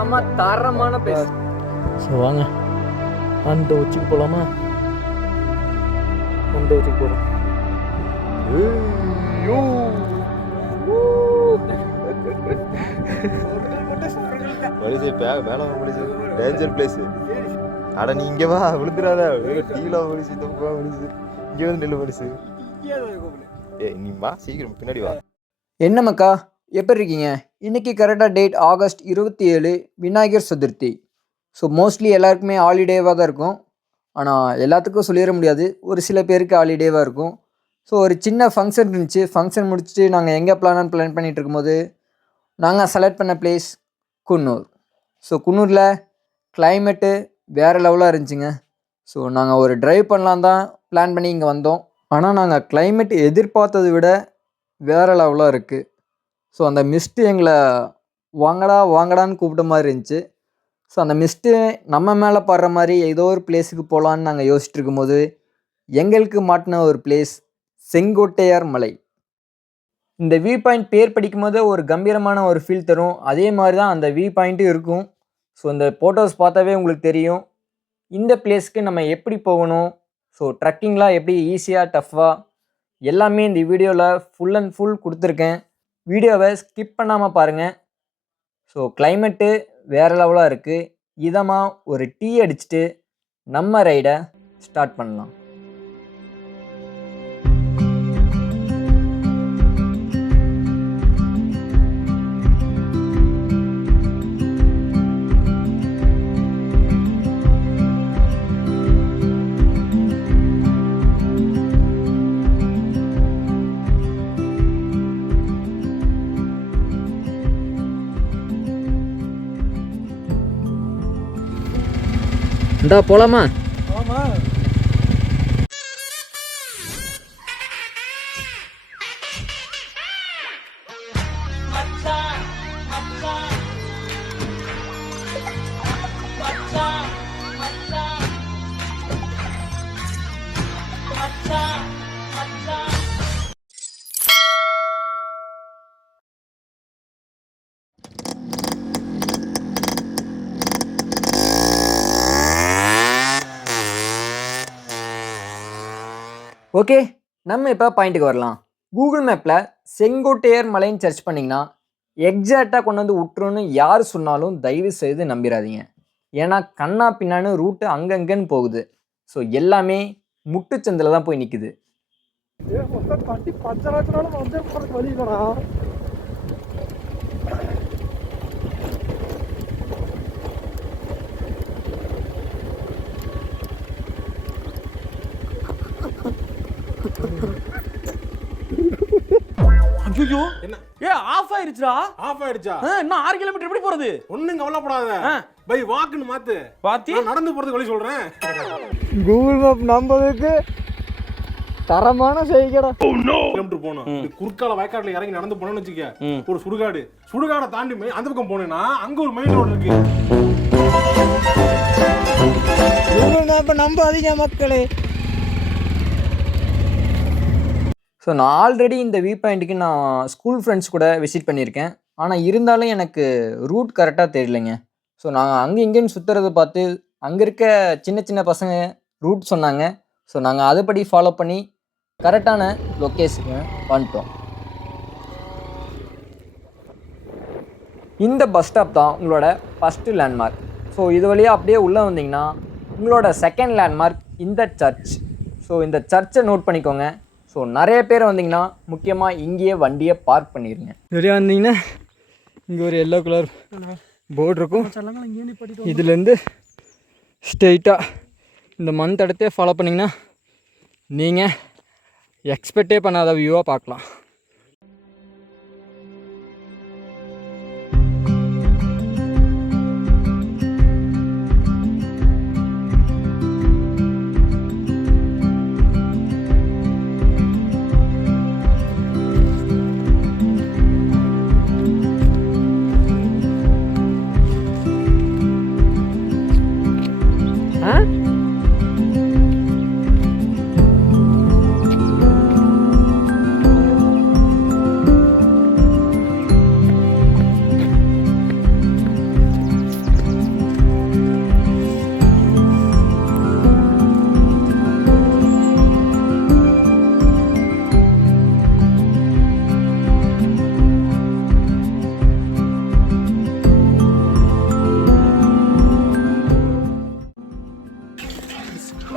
செம தரமான place. So வாங்க அந்த உச்சிக்கு போகலாமா? அந்த உச்சிக்கு போகிறோம். மேலே முடிச்சு டேஞ்சர் பிளேஸு. அட நீ இங்கே வா, விழுந்துடாத. டீலாம் முடிச்சு தப்பா முடிச்சு இங்கே வந்து நெல் முடிச்சு. நீ வா சீக்கிரம் பின்னாடி வா. என்ன மக்கா, எப்படி இருக்கீங்க? இன்றைக்கி கரெக்டாக date August 27 Vinayagar Chaturthi. So mostly எல்லாருக்குமே ஹாலிடேவாக தான் இருக்கும். ஆனால் எல்லாத்துக்கும் சொல்லிட முடியாது, ஒரு சில பேருக்கு ஹாலிடேவாக இருக்கும். ஸோ ஒரு சின்ன ஃபங்க்ஷன் இருந்துச்சு. ஃபங்க்ஷன் முடிச்சுட்டு நாங்கள் எங்கே பிளான் பண்ணிகிட்டு இருக்கும்போது நாங்கள் செலக்ட் பண்ண பிளேஸ் குன்னூர். ஸோ குன்னூரில் கிளைமேட்டு வேறு லெவலாக இருந்துச்சுங்க. ஸோ நாங்கள் ஒரு ட்ரைவ் பண்ணலாம் தான் பிளான் பண்ணி இங்கே வந்தோம். ஆனால் நாங்கள் கிளைமேட் எதிர்பார்த்ததை விட வேறு லெவலாக இருக்குது. ஸோ அந்த மிஸ்ட்டு எங்களை வாங்கடான்னு கூப்பிட்ட மாதிரி இருந்துச்சு. ஸோ அந்த மிஸ்ட்டு நம்ம மேலே படுற மாதிரி ஏதோ ஒரு பிளேஸுக்கு போகலான்னு நாங்கள் யோசிச்சுட்டு இருக்கும்போது எங்களுக்கு மாட்டின ஒரு பிளேஸ் செங்கோட்டையார் மலை. இந்த வியூ பாயிண்ட் பேர் படிக்கும்போது ஒரு கம்பீரமான ஒரு ஃபீல் தரும். அதே மாதிரி தான் அந்த வியூ பாயிண்ட்டும் இருக்கும். ஸோ இந்த ஃபோட்டோஸ் பார்த்தாவே உங்களுக்கு தெரியும் இந்த பிளேஸ்க்கு நம்ம எப்படி போகணும். ஸோ ட்ரக்கிங்லாம் எப்படி ஈஸியாக டஃப்பாக எல்லாமே இந்த வீடியோவில் ஃபுல் அண்ட் ஃபுல் கொடுத்துருக்கேன். வீடியோவை ஸ்கிப் பண்ணாமல் பாருங்கள். ஸோ கிளைமேட்டு வேறு லெவலாக இருக்குது. இதமாக ஒரு டீ அடிச்சுட்டு நம்ம ரைடை ஸ்டார்ட் பண்ணலாம். இந்தா போலாமா? ஓகே, நம்ம இப்போ பாயிண்ட்டுக்கு வரலாம். கூகுள் மேப்பில் செங்கோட்டையர் மலைன்னு சர்ச் பண்ணிங்கன்னா எக்ஸாக்டாக கொண்டு வந்து விட்டுருன்னு யார் சொன்னாலும் தயவு செய்து நம்பிடாதீங்க. ஏன்னா கண்ணா பின்னான்னு ரூட்டு அங்கங்கன்னு போகுது. ஸோ எல்லாமே முட்டுச்சந்தில் தான் போய் நிற்குது. ஐயோ என்ன ஆஃப் ஆயிருச்சுடா. ஆஃப் ஆயிடுச்சா? இன்னும் 6 கிலோமீட்டர் எப்படி போறது? ஒண்ணும் கவலைப்படாத. பை வாக்குன்னு மாத்து. பாத்தி நடந்து போறதுக்கு வழி சொல்றேன். கூகுள் மேப் நம்பதுக்கு தரமான செய்கடா. கிலோமீட்டர் போகணும். குறுக்கால வயக்காட்டுல இறங்கி நடந்து போனோம்னு வச்சுக்க, ஒரு சுடுகாடை தாண்டி அந்த பக்கம் போனேன்னா அங்க ஒரு மெயின் ரோடு இருக்கு. கூகுள் மேப் நம்பாதீங்க மக்களே. ஸோ நான் ஆல்ரெடி இந்த வியூ பாயிண்ட்டுக்கு நான் ஸ்கூல் ஃப்ரெண்ட்ஸ் கூட விசிட் பண்ணியிருக்கேன். ஆனால் இருந்தாலும் எனக்கு ரூட் கரெக்டாக தெரியலைங்க. ஸோ நாங்கள் அங்கே இங்கேன்னு சுற்றுறதை பார்த்து அங்கே இருக்க சின்ன சின்ன பசங்க ரூட் சொன்னாங்க. ஸோ நாங்கள் அதுபடி ஃபாலோ பண்ணி கரெக்டான லொக்கேஷனுக்கு வந்துட்டோம். இந்த பஸ் ஸ்டாப் தான் உங்களோட ஃபஸ்ட்டு லேண்ட்மார்க். ஸோ இது வழியாக அப்படியே உள்ளே வந்தீங்கன்னா உங்களோட செகண்ட் லேண்ட்மார்க் இந்த சர்ச். ஸோ இந்த சர்ச்சை நோட் பண்ணிக்கோங்க. ஸோ நிறைய பேர் வந்தீங்கன்னா முக்கியமாக இங்கேயே வண்டியை பார்க் பண்ணிடுங்க. நிறையா வந்தீங்கன்னா இங்கே ஒரு எல்லோ கலர் போர்டு இருக்கும். இதுலேருந்து ஸ்ட்ரெயிட்டாக இந்த மண் தடத்தையே ஃபாலோ பண்ணிங்கன்னா நீங்கள் எக்ஸ்பெக்டே பண்ணாத வியூவாக பார்க்கலாம்.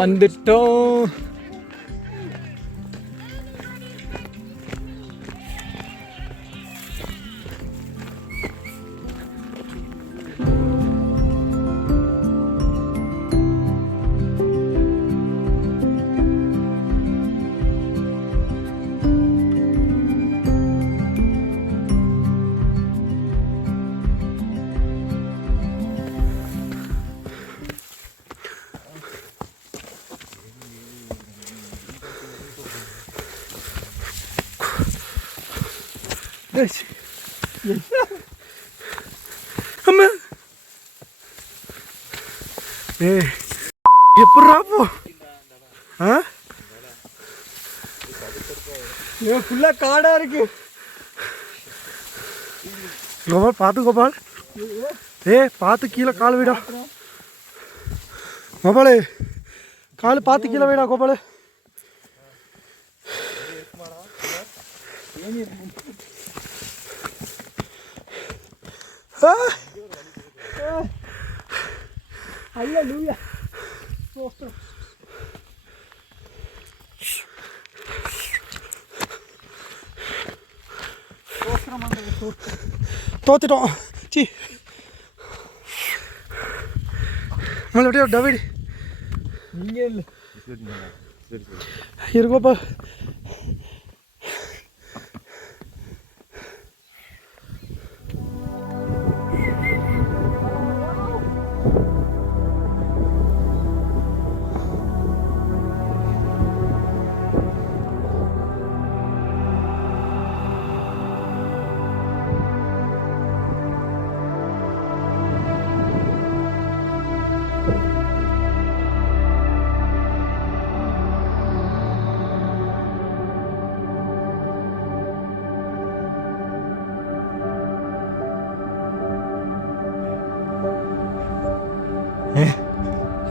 வந்துட்டோம். அம்மா எப்படா போ ஃபுல்லாக காடாக இருக்கு. கோபால் பார்த்து கோபால். பார்த்து கீழே கால் விடா கோபாலு. கால் பார்த்து கீழே விடா கோபாலு. அல்லேலூயா. தோத்துட்டோம். சி மறுபடியும் டவிட் இங்கே இல்லை. இருக்கோப்பா.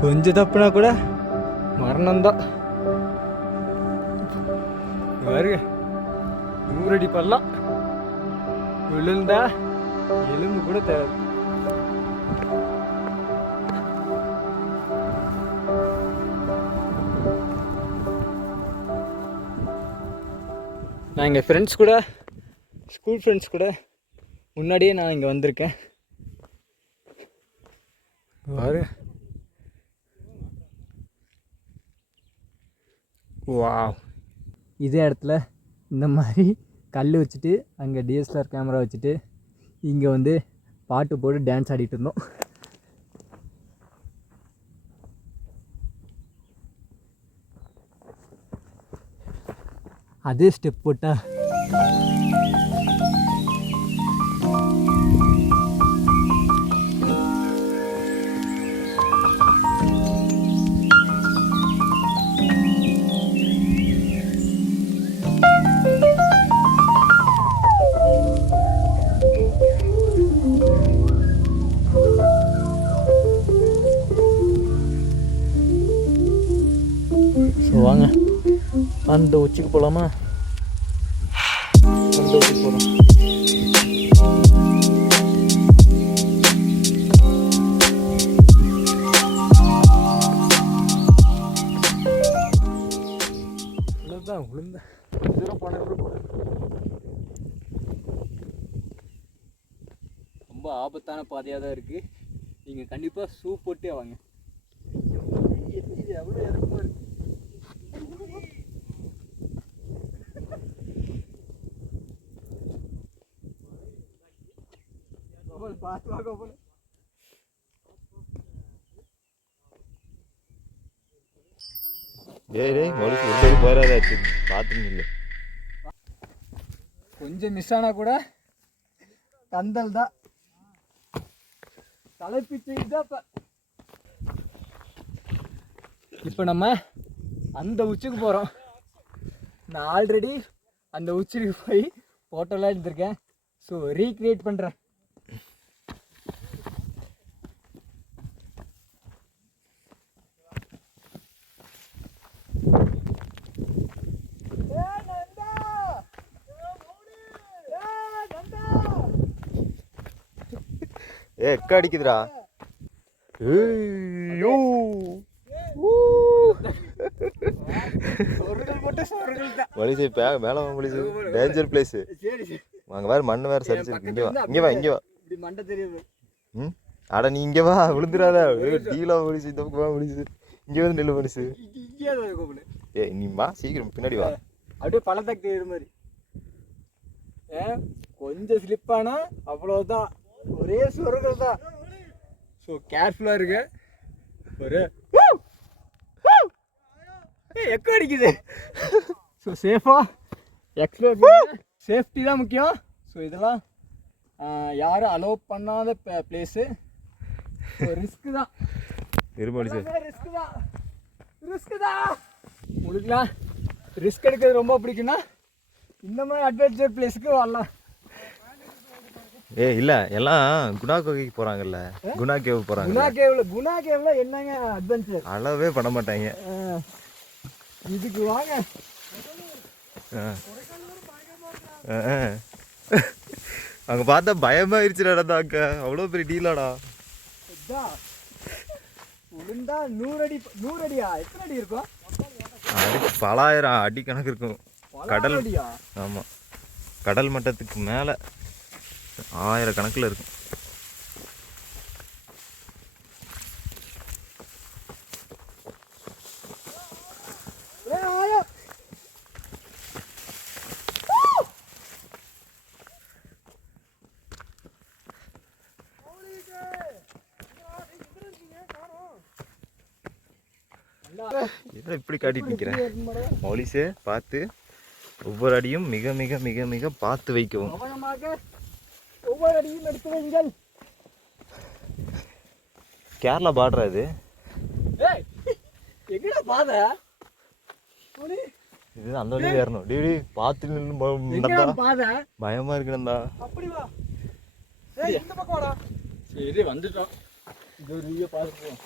கொஞ்சம் தப்புனா கூட மரணம்தான். பாருங்க, 100 அடி பள்ளம், விழுந்தா எலும்பு கூட தேவை. நான் எங்கள் ஃப்ரெண்ட்ஸ் கூட, ஸ்கூல் ஃப்ரெண்ட்ஸ் கூட முன்னாடியே நான் இங்கே வந்திருக்கேன். பாருங்க, வாவ். இதே இடத்துல இந்த மாதிரி கல் வச்சுட்டு அங்கே டிஎஸ்எல்ஆர் கேமரா வச்சுட்டு இங்கே வந்து பாட்டு போட்டு டான்ஸ் ஆடிட்டு இருந்தோம். அதே ஸ்டெப் போட்டா வாங்க அந்த உச்சிக்கு போகலாமா? அந்த உச்சிக்கு போகிறோம். விழுந்த ரொம்ப ஆபத்தான பாதையாக தான் இருக்குது. நீங்கள் கண்டிப்பாக ஷூ போட்டே வாங்க. எவ்வளோ இறக்கமாக இருக்கு. பார்த்து வாங்க போல. போயிடாதாச்சு, பார்த்துன்னு இல்லை. கொஞ்சம் மிஸ் ஆனா கூட கந்தல் தான், தலைப்பிச்சு தான். இப்போ நம்ம அந்த உச்சிக்கு போகிறோம். நான் ஆல்ரெடி அந்த உச்சிக்கு போய் ஃபோட்டோலாம் எடுத்திருக்கேன். ஸோ ரீக்ரியேட் பண்ணுறேன். எக்க அடிக்குதுடா. ஐயோ மொழிசு மேலே வா மொழிசு, டேஞ்சர் பிளேஸு. அங்கே வேறு மண் வேறு சரிச்சிருக்கு. இங்கே வா இங்கே வா. மண்டை தெரியுது. ம் அட நீ இங்கே வா, விழுந்துடாத. டீலா மொழிசு, இந்த பக்கம் வா மொழிசு. இங்கே வந்து நெல் மொழிசு. நீ வா சீக்கிரம், பின்னாடி வா. அப்படியே பழத்தக்கு தெரியுற மாதிரி. கொஞ்சம் ஸ்லிப் ஆனா அவ்வளோதான், ஒரே சொருகள் தான். ஸோ கேர்ஃபுல்லாக இருக்கு. ஒரு எக்கோ அடிக்குது. ஸோ சேஃபாக எக்ஸ்ப்ளோர் பண்ண சேஃப்டி தான் முக்கியம். ஸோ இதெல்லாம் யாரும் அலோவ் பண்ணாத பிளேஸு. ரிஸ்க்கு தான், இருமொழிசு. ரிஸ்க்கு தான். உங்களுக்குலாம் ரிஸ்க் எடுக்கிறது ரொம்ப பிடிக்குன்னா இந்த மாதிரி அட்வென்ச்சர் பிளேஸுக்கு வரலாம். இல்லை எல்லாம் குணா கோகைக்கு போகிறாங்கல்ல, குணா கேவ் போகிறாங்க. குணா கேவ்ல என்னங்க அட்வென்ச்சர், அளவே பண்ண மாட்டாங்க. இதுக்கு வாங்க. அங்கே பார்த்தா பயமாயிருச்சுடா. அக்கா அவ்வளோ பெரிய டீலாடா. விழுந்தா 100 அடி. 100 அடியா? எத்தனை அடி இருக்கும்? அடி பலாயிரம் அடி கணக்கு இருக்கும். கடல், அடியா? ஆமாம், கடல் மட்டத்துக்கு மேலே 1000 கணக்கில் இருக்கும். இதில் இப்படி காட்டிட்டு நிற்கிறேன். மௌலிஸே பார்த்து, ஒவ்வொரு அடியும் மிக மிக மிக மிக பார்த்து வைக்கவும். ஒவ்வொரு அடியும் எடுத்து வைங்கள். கேரளா பார்டர் அது. எங்கடா பாதை? இது அந்த வழி ஏறணும். டிடி பார்த்து நின்று பாதை பயமா இருக்குடா. அப்படி வா. இந்த பக்கம் வாடா. சரி வந்துட்டோம். இது ஒரு பாத்துப்போம்.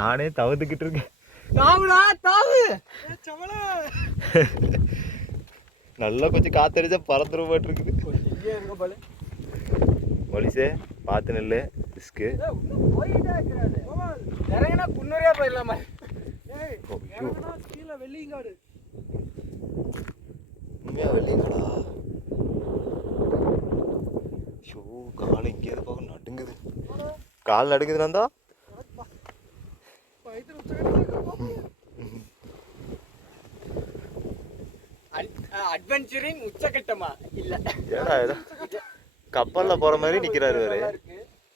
நானே தவத்துக்கிட்டு இருக்கேன். தாவுடா தாவு. நல்லா கொஞ்சம் காத்தடிச்சா பறந்துட போட்டுருக்கு. மொழிசே பார்த்து நெல்லு, ரிஸ்க்கு. இறங்கினா குன்னூரே போயிடலாமா? கீழே வெள்ளியங்காடு. உண்மையா வெள்ளியங்காடா? ஷோ காலை இங்கேயாவது பார்க்க நடுங்குது. கால் நடுங்குதுன்னா அட்வென்ச்சரின் உச்சகட்டமா இல்ல? ஏடா ஏதோ கப்பல்ல போற மாதிரி நிக்கிறாரு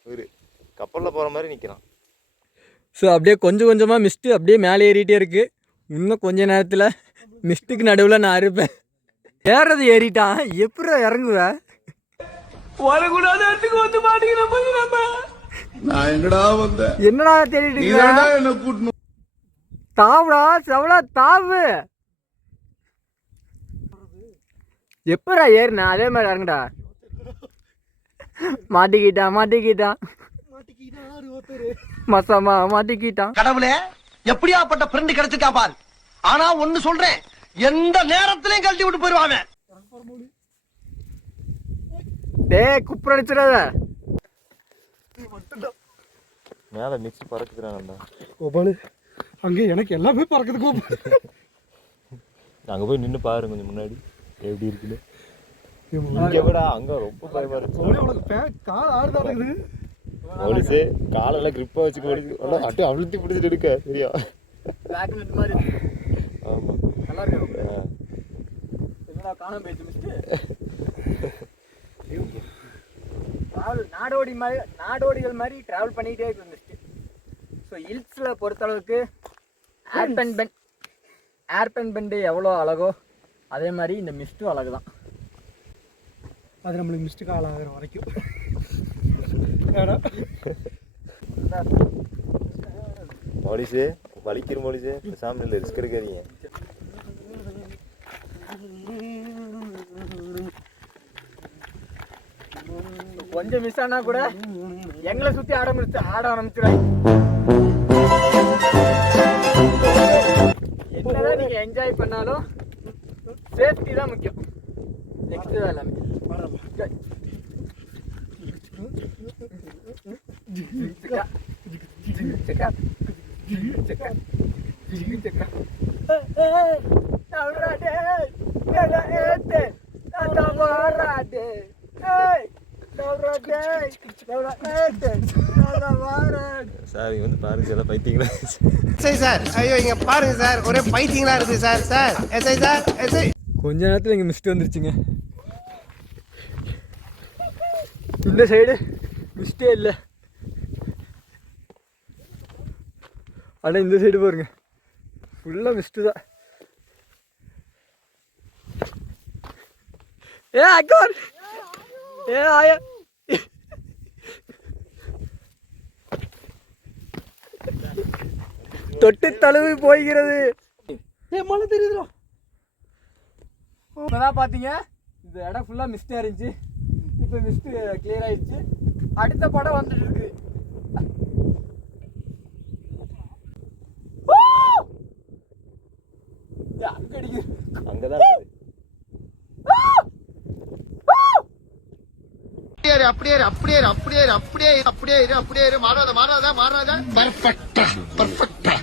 இவரு. கப்பல்ல போற மாதிரி நிக்கிறான். ஸோ அப்படியே கொஞ்சம் கொஞ்சமாக மிஸ்ட்டு அப்படியே மேலே ஏறிட்டே இருக்குது. இன்னும் கொஞ்ச நேரத்தில் மிஸ்ட்டுக்கு நடுவில் நான் இருப்பேன். ஏறது ஏறிட்டான், எப்படி இறங்குவேன்? என்னடா தேடிட்டு தாவுடா செவலா தாவு. எப்படா ஏறினா அதே மாதிரி இறங்குடா. மாட்டிக்கிட்டான் மசாமா மாட்டிக்கிட்டான். கடவுளே, எப்படியாப்பட்ட ஃப்ரெண்ட் கிடைச்சிருக்கா பார். ஆனா ஒண்ணு சொல்றேன், எந்த நேரத்திலையும் கழட்டி விட்டு போயிருவாங்க. டேய் குப்புறடிச்சிடாத. மேல மிக்ஸ் பறக்குதுறானடா. கோபாலு அங்கே எனக்கு எல்லாமே பறக்குது கோபால். அங்க போய் நின்னு பாரு கொஞ்சம் முன்னாடி எப்படி இருக்குன்னு. இங்க விட அங்க ரொம்ப பயமா இருக்கு. உனக்கு கால் ஆடுதாடுது. போலீஸே காலெல்லாம் கிரிப்பா வச்சுக்க முடியுது. அப்படியே அழுத்தி பிடிச்சிட்டு இருக்க சரியா? பிளாக் மாதிரி ஆமா நல்லா இருக்கு. என்னடா காணாம போயிடுச்சு மிஸ்டர். நாடோடிகள் மாதிரி டிராவல் பண்ணிக்கிட்டே இருக்கு மிஸ்டர். ஸோ ஹில்ஸில் பொறுத்தளவுக்கு ஏர்பென் பெண்டு எவ்வளோ அழகோ அதே மாதிரி இந்த மிஸ்ட்டும் அழகு தான். அது நம்மளுக்கு மிஸ்டு கால் ஆகிற வரைக்கும். போலீஸே வலிக்கிற போலீஸே சாமி இல்லை, ரிஸ்க் எடுக்காதீங்க. கொஞ்சம் மிஸ் ஆனா கூட எங்களை சுற்றி ஆட ஆரம்பிச்சிடும். என்னதான் நீங்கள் என்ஜாய் பண்ணாலும் சேஃப்டி தான் முக்கியம். நெக்ஸ்ட் தான் எல்லாமே. சார் இங்க வந்து பாருங்க எல்லாம் பைத்தியங்களா சரி சார் ஐயோ இங்க பாருங்க சார் ஒரே பைத்தியங்களா இருக்கு sir sir SI sir SI கொஞ்ச நேரத்தில் இங்கே மிஸ்ட் வந்துருச்சுங்க. இந்த சைடு மிஸ்டே இல்லை. ஆனால் இந்த சைடு பாருங்க ஃபுல்லாக மிஸ்ட்டு தான். ஏ அக்கோர் ஏ ஆயா தொட்டு தழுவி போய்கிறது. மழை தெரியுதுடா. இப்போதான் பார்த்தீங்க இந்த இடம் ஃபுல்லாக மிஸ்டாக இருந்துச்சு. இப்போ மிஸ்ட்டு கிளியர் ஆயிடுச்சு. அடுத்த படம் வந்துட்டு இருக்கு. அங்கே அடிக்குது. அங்கதான் அப்படியே அப்படியே அப்படியே அப்படியே அப்படியே அப்படியே மாறாத மாறாத மாறாத பர்ஃபெக்ட்டா பர்ஃபெக்ட்டா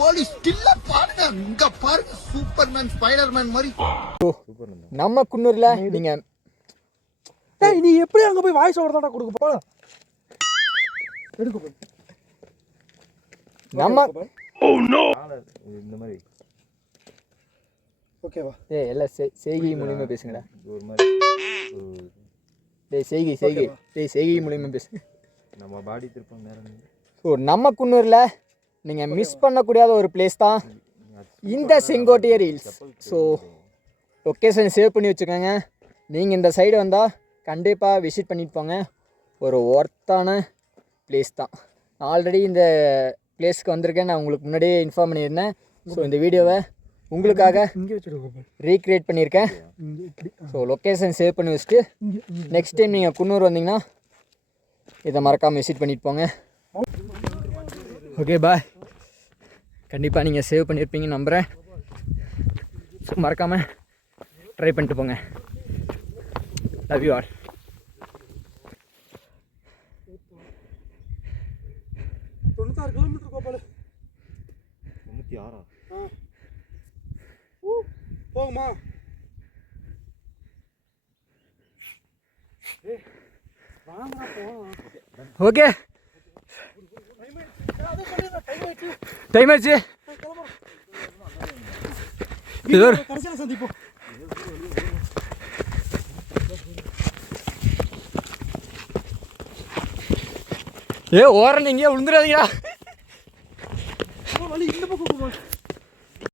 ஓடி ஸ்டில்ல பாருங்க இங்க பாருங்க சூப்பர்மேன் ஸ்பைடர்மேன் மாதிரி. நம்ம குன்னூர்ல நீங்க நீ எப்படி அங்கே போய் வாய்ஸ் ஓவர் தான்டா கொடுக்க போல எடுக்க நம்ம இந்த மாதிரி ஓகேவா? எல்லாம் செய்கை மூலியமா பேசுங்கடா. ஒரு மாதிரி செய்கை மூலியமா பேசுங்க. நம்ம பாடி திருப்பம் நேரம். ஸோ நம்ம குன்னூரில் நீங்கள் மிஸ் பண்ணக்கூடாத ஒரு பிளேஸ் தான் இந்த செங்கோட்டையர் ஹில்ஸ். ஸோ லொக்கேஷன் சேவ் பண்ணி வச்சுக்கோங்க. நீங்கள் இந்த சைடு வந்தால் கண்டிப்பாக விசிட் பண்ணிட்டு போங்க. ஒரு ஒர்த்தான பிளேஸ் தான். நான் ஆல்ரெடி இந்த பிளேஸ்க்கு வந்திருக்கேன், நான் உங்களுக்கு முன்னாடியே இன்ஃபார்ம் பண்ணியிருந்தேன். ஸோ இந்த வீடியோவை உங்களுக்காக ரீக்ரியேட் பண்ணியிருக்கேன். ஸோ லொக்கேஷன் சேவ் பண்ணி வச்சுட்டு நெக்ஸ்ட் டைம் நீங்கள் குன்னூர் வந்தீங்கன்னா இதை மறக்காமல் விசிட் பண்ணிட்டு போங்க. Okay bye. கண்டிப்பாக நீங்கள் சேவ் பண்ணியிருப்பீங்கன்னு நம்புகிறேன். ஸோ மறக்காமல் ட்ரை பண்ணிட்டு போங்க. Love you all. 96 kilometre Gopal. 96 போகுமா? ஓகே டைம் ஆயிடுச்சு. இது ஒரு கடைசியில் சந்திப்போம். ஓரன் எங்கேயோ விழுந்துடாதீங்களா.